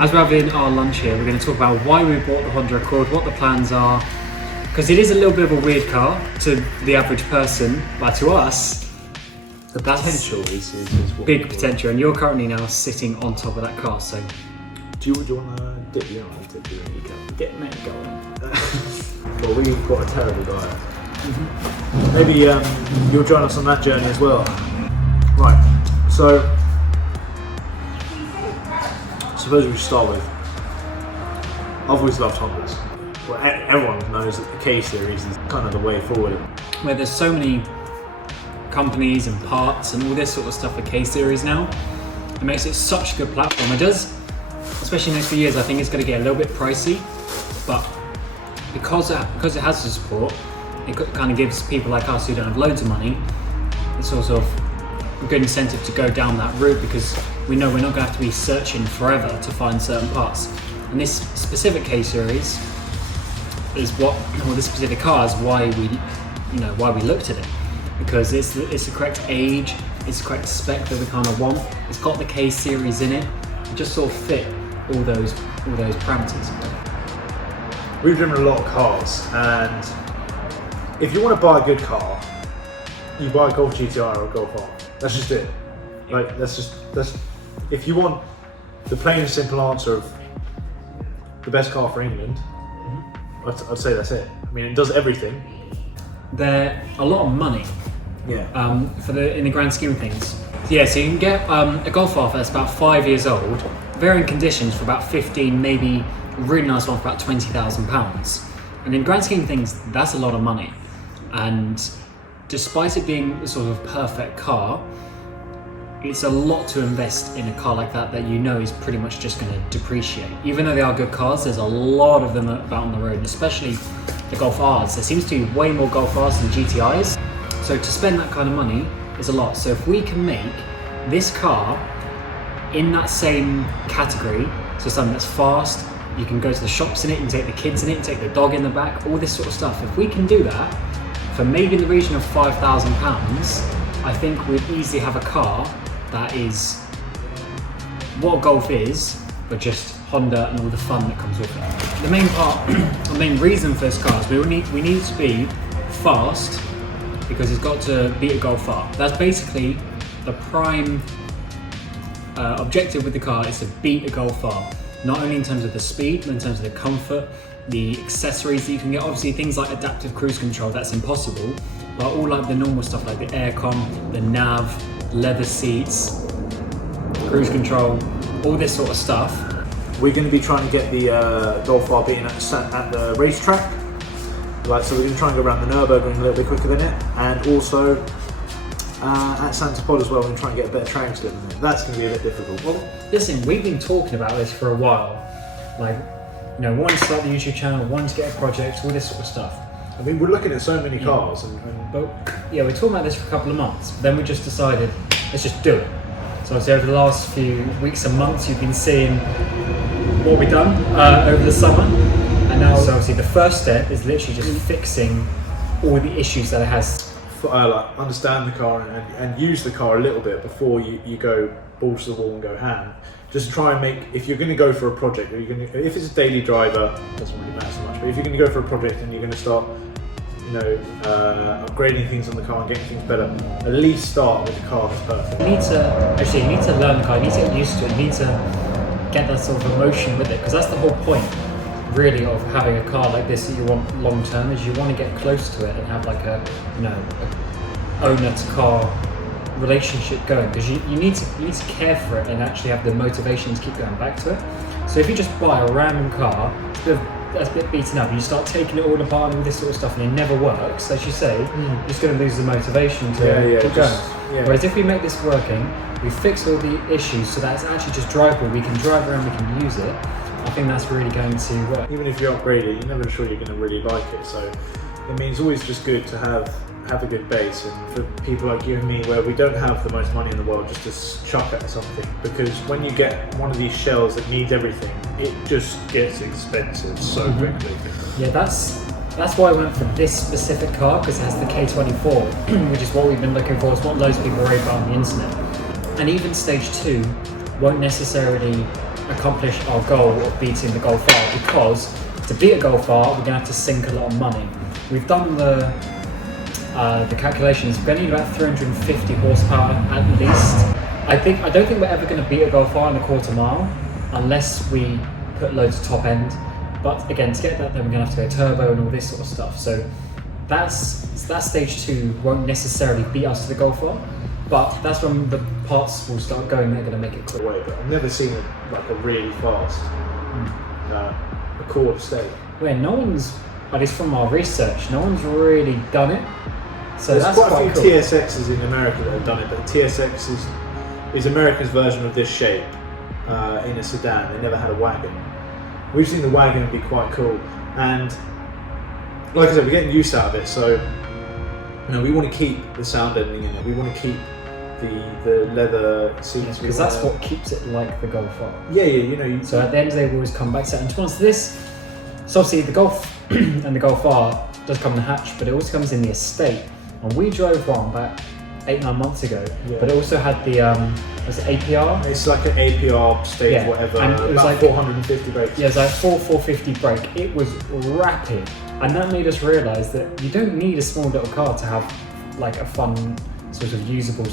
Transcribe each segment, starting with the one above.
As we're having our lunch here, we're going to talk about why we bought the Honda Accord, what the plans are, because it is a little bit of a weird car to the average person, but to us, the potential is what big potential, and you're currently now sitting on top of that car, so... Do you want to dip? You don't want to dip, do you? Get me going. Well, we've got a terrible diet. Maybe you'll join us on that journey as well. Right, so suppose we should start with, I've always loved Hondas. Well, everyone knows that the K series is kind of the way forward. Where there's so many companies and parts and all this sort of stuff for K series now, it makes it such a good platform. It does, especially next few years, I think it's going to get a little bit pricey, but because it has the support, it kind of gives people like us who don't have loads of money, it's sort of a good incentive to go down that route, because we know we're not going to have to be searching forever to find certain parts. And this specific K series is this specific car is why we looked at it, because it's the correct age, it's the correct spec that we kind of want. It's got the K series in it. It just sort of fit all those parameters. We've driven a lot of cars, and if you want to buy a good car, you buy a Golf GTI or a Golf R. That's just it. Like that's if you want the plain and simple answer of the best car for England, I'd say that's it. I mean, it does everything. They're a lot of money. Yeah. In the grand scheme of things. Yeah, so you can get a Golf R that's about 5 years old, varying conditions for about 15, maybe a really nice one for about £20,000. And in the grand scheme of things, that's a lot of money. And despite it being a sort of perfect car, it's a lot to invest in a car like that you know is pretty much just going to depreciate. Even though they are good cars, there's a lot of them about on the road, and especially the Golf Rs. There seems to be way more Golf Rs than GTIs. So to spend that kind of money is a lot. So if we can make this car in that same category, so something that's fast, you can go to the shops in it, you can take the kids in it, take the dog in the back, all this sort of stuff. If we can do that for maybe in the region of £5,000, I think we'd easily have a car that is what a Golf is, but just Honda and all the fun that comes with it. The main reason for this car is we need it to be fast, because it's got to beat a Golf R. That's basically the prime objective with the car, is to beat a Golf R. Not only in terms of the speed, but in terms of the comfort, the accessories that you can get. Obviously things like adaptive cruise control, that's impossible, but all like the normal stuff like the aircon, the nav, leather seats, cruise control, all this sort of stuff. We're going to be trying to get the Golf R beaten at the racetrack. So we're going to try and go around the Nürburgring a little bit quicker than it, and also at Santa Pod as well, we're going to try and get a better track slip than it. That's going to be a bit difficult. Well, listen, we've been talking about this for a while. Like, wanting to start the YouTube channel, wanting to get a project, all this sort of stuff. I mean, we're looking at so many cars, but yeah, we're talking about this for a couple of months. But then we just decided, let's just do it. So obviously over the last few weeks and months, you've been seeing what we've done over the summer. And now, so obviously the first step is literally just fixing all the issues that it has. Understand the car and use the car a little bit before you go balls to the wall and go ham. Just try and make, if you're going to go for a project, or if it's a daily driver, it doesn't really matter so much, but if you're going to go for a project and you're going to start upgrading things on the car and getting things better, at least start with the car that's perfect. You need to learn the car, you need to get used to it, you need to get that sort of emotion with it, because that's the whole point really of having a car like this that you want long term, is you want to get close to it and have like a owner to car relationship going, because you need to care for it and actually have the motivation to keep going back to it. So if you just buy a random car that's a bit beaten up, and you start taking it all apart and all this sort of stuff, and it never works, as you say, you're just going to lose the motivation to keep going. Whereas if we make this working, we fix all the issues so that it's actually just drivable, we can drive around, we can use it, I think that's really going to work. Even if you upgrade it, you're never sure you're going to really like it, so it means always just good to have a good base, and for people like you and me where we don't have the most money in the world, just to chuck at something, because when you get one of these shells that needs everything, it just gets expensive so quickly. Yeah, that's why I went for this specific car, because it has the K24, which is what we've been looking for. It's what loads of people rave about on the internet. And even stage 2 won't necessarily accomplish our goal of beating the Golf R, because to beat a Golf R, we're gonna have to sink a lot of money. We've done the calculations. We're gonna need about 350 horsepower at least. I don't think we're ever gonna beat a Golf R in a quarter mile unless we put loads of top end. But again, to get that, then we're gonna have to go turbo and all this sort of stuff. So that stage 2 won't necessarily beat us to the Golf R, but that's when the parts will start going. They're gonna make it quick. But I've never seen a really fast Accord estate. Where no one's, at least from our research, no one's really done it. So there's that's quite a few cool. TSXs in America that have done it, but TSX is America's version of this shape in a sedan. They never had a wagon. We've seen the wagon be quite cool, and like I said, we're getting use out of it. So we want to keep the sound ending in it. We want to keep the leather seats, because that's what keeps it like the Golf R. Yeah. So at the end of the day, we always come back to it. And to be honest, this, so obviously the Golf and the Golf R does come in the hatch, but it also comes in the estate. And we drove one about 8-9 months ago, but it also had the was it APR? It's like an APR stage, whatever. And it was about like 450 brakes. Yeah, it was like 450 brake. It was rapid, and that made us realise that you don't need a small little car to have like a fun sort of usable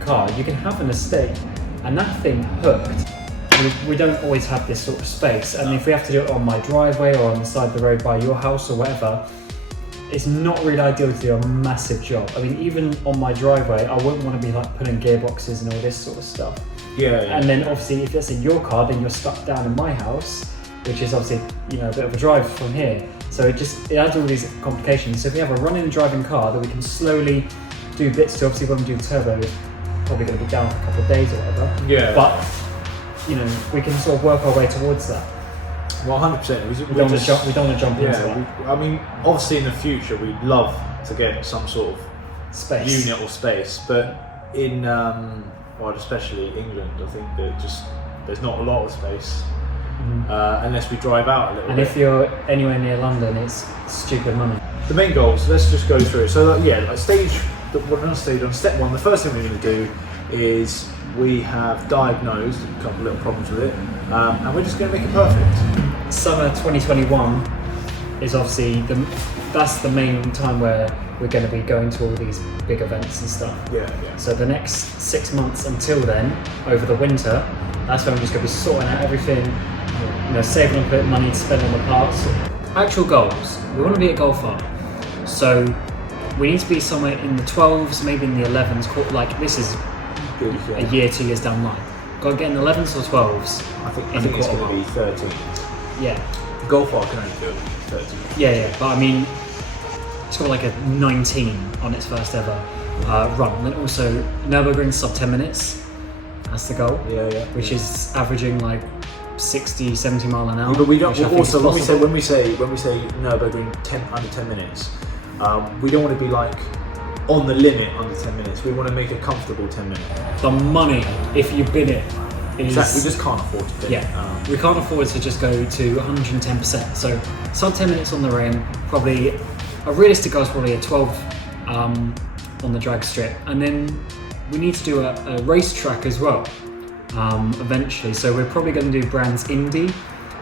car. You can have an estate, and that thing hooked. We don't always have this sort of space, and if we have to do it on my driveway or on the side of the road by your house or whatever, it's not really ideal to do a massive job. I mean, even on my driveway, I wouldn't want to be like putting gearboxes and all this sort of stuff. Yeah. And then obviously, if that's in your car, then you're stuck down in my house, which is obviously a bit of a drive from here. So it adds all these complications. So if we have a running driving car that we can slowly do bits to, obviously when we do turbo, it's probably going to be down for a couple of days or whatever. Yeah. But we can sort of work our way towards that. Well, 100%. We don't want to jump into that. I mean, obviously in the future we'd love to get some sort of space unit or space, but in especially England, I think that there's not a lot of space unless we drive out a little bit. And if you're anywhere near London, it's stupid money. The main goals, let's just go through. So on step 1, the first thing we're going to do is we have diagnosed a couple of little problems with it, and we're just going to make it perfect. Summer 2021 is obviously that's the main time where we're going to be going to all these big events and stuff. Yeah. So the next 6 months until then, over the winter, that's when we're just going to be sorting out everything, saving a bit of money to spend on the parts. Actual goals: we want to be at Golf R, so we need to be somewhere in the 12s, maybe in the 11s. Like this is a year, 2 years down the line. Got to get in the 11s or 12s. I think it's going to be 13. Yeah. The Golf R can only do 13. Yeah. But I mean, it's got like a 19 on its first ever run. And then also Nürburgring sub 10 minutes. That's the goal. Yeah. Which is averaging like 60, 70 mile an hour. Yeah, but we don't. Also, when we say Nürburgring under 10 minutes, we don't want to be like on the limit under 10 minutes. We want to make a comfortable 10 minutes. The money, if you bid it, is... Exactly, we just can't afford to bid it. We can't afford to just go to 110%. So sub 10 minutes on the rim, probably a realistic goal is probably a 12 on the drag strip. And then we need to do a racetrack as well eventually. So we're probably going to do Brands Indy.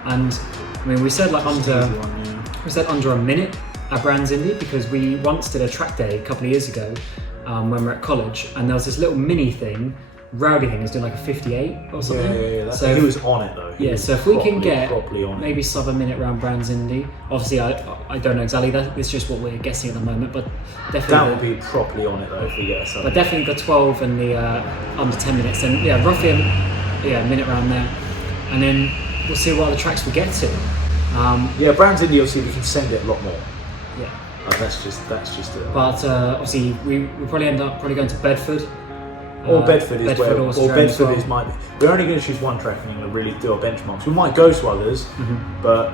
And I mean, we said like under a minute at Brands Indy, because we once did a track day a couple of years ago when we were at college, and there was this little mini thing, rowdy thing, is doing like a 58 or something. Yeah. So he was on it though. So if we can get maybe sub a minute around Brands Indy, obviously I don't know exactly, it's just what we're guessing at the moment, but definitely that would be properly on it though if we get a sub. But definitely the 12 and the under 10 minutes, then roughly a minute around there, and then we'll see what other tracks we get to. Brands Indy, obviously we can send it a lot more. Yeah. That's just it. But obviously we probably end up going to Bedford. Or Bedford is Bedford is we're only going to choose one track and we're going to really do our benchmarks. We might go to others, but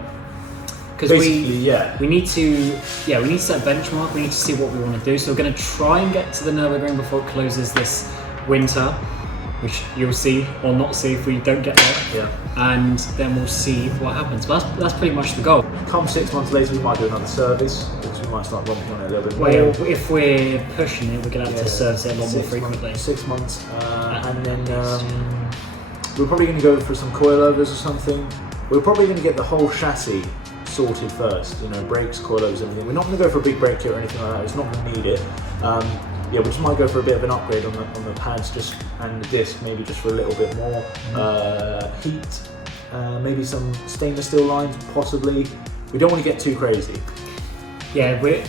because we need to set a benchmark. We need to see what we want to do. So we're going to try and get to the Nürburgring before it closes this winter. which you'll see or not see if we don't get there. Yeah. And then we'll see what happens. But that's pretty much the goal. Come 6 months later, we might do another service, because we might start romping on it a little bit more. Well, if we're pushing it, we're going to have to service it a lot more 6 frequently. 6 months, and then we're probably going to go for some coilovers or something. We're probably going to get the whole chassis sorted first, you know, brakes, coilovers, everything. We're not going to go for a big brake kit or anything like that. It's not going to need it. Yeah, we just might go for a bit of an upgrade on the pads and the disc, maybe just for a little bit more heat, maybe some stainless steel lines, possibly. We don't want to get too crazy. Yeah, at the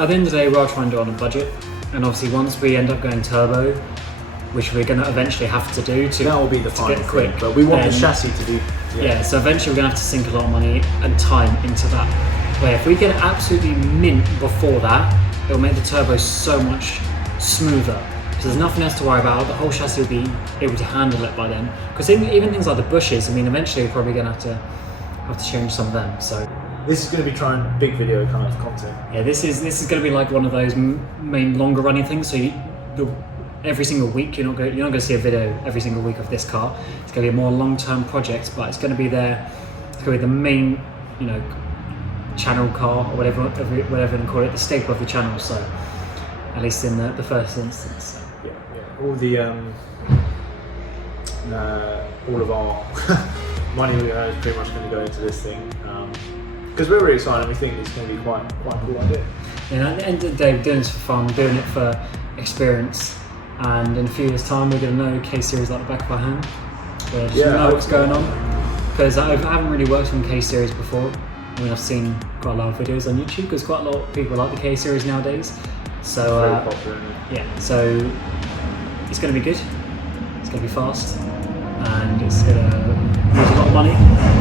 end of the day, we're trying to do it on a budget, and obviously once we end up going turbo, which we're going to eventually have to do that will be the to final get quick. thing, but we want the chassis to be. Yeah, so eventually we're going to have to sink a lot of money and time into that. Where if we get it absolutely mint before that, it'll make the turbo so much smoother. Because there's nothing else to worry about. The whole chassis will be able to handle it by then. Because even things like the bushes, I mean, eventually we're probably going to have to change some of them. So this is going to be trying big video kind of content. yeah, this is going to be like one of those main longer running things. So every single week you're not going to see a video every single week of this car. It's going to be a more long-term project, but it's going to be there. It's going to be the main, you know, channel car or whatever you call it, the staple of the channel. So at least in the first instance. So. Yeah. All of our money we earn is pretty much going to go into this thing, because we're really excited. We think it's going to be quite a cool idea. And at the end of the day, we're doing this for fun, we're doing it for experience, and in a few years' time, we're going to know K-Series like the back of our hand. We'll just know what's going on. Because I haven't really worked on K-Series before. I mean, I've seen quite a lot of videos on YouTube because quite a lot of people like the K-Series nowadays. So very popular, isn't it? yeah, so it's going to be good. It's going to be fast, and it's going to use a lot of money.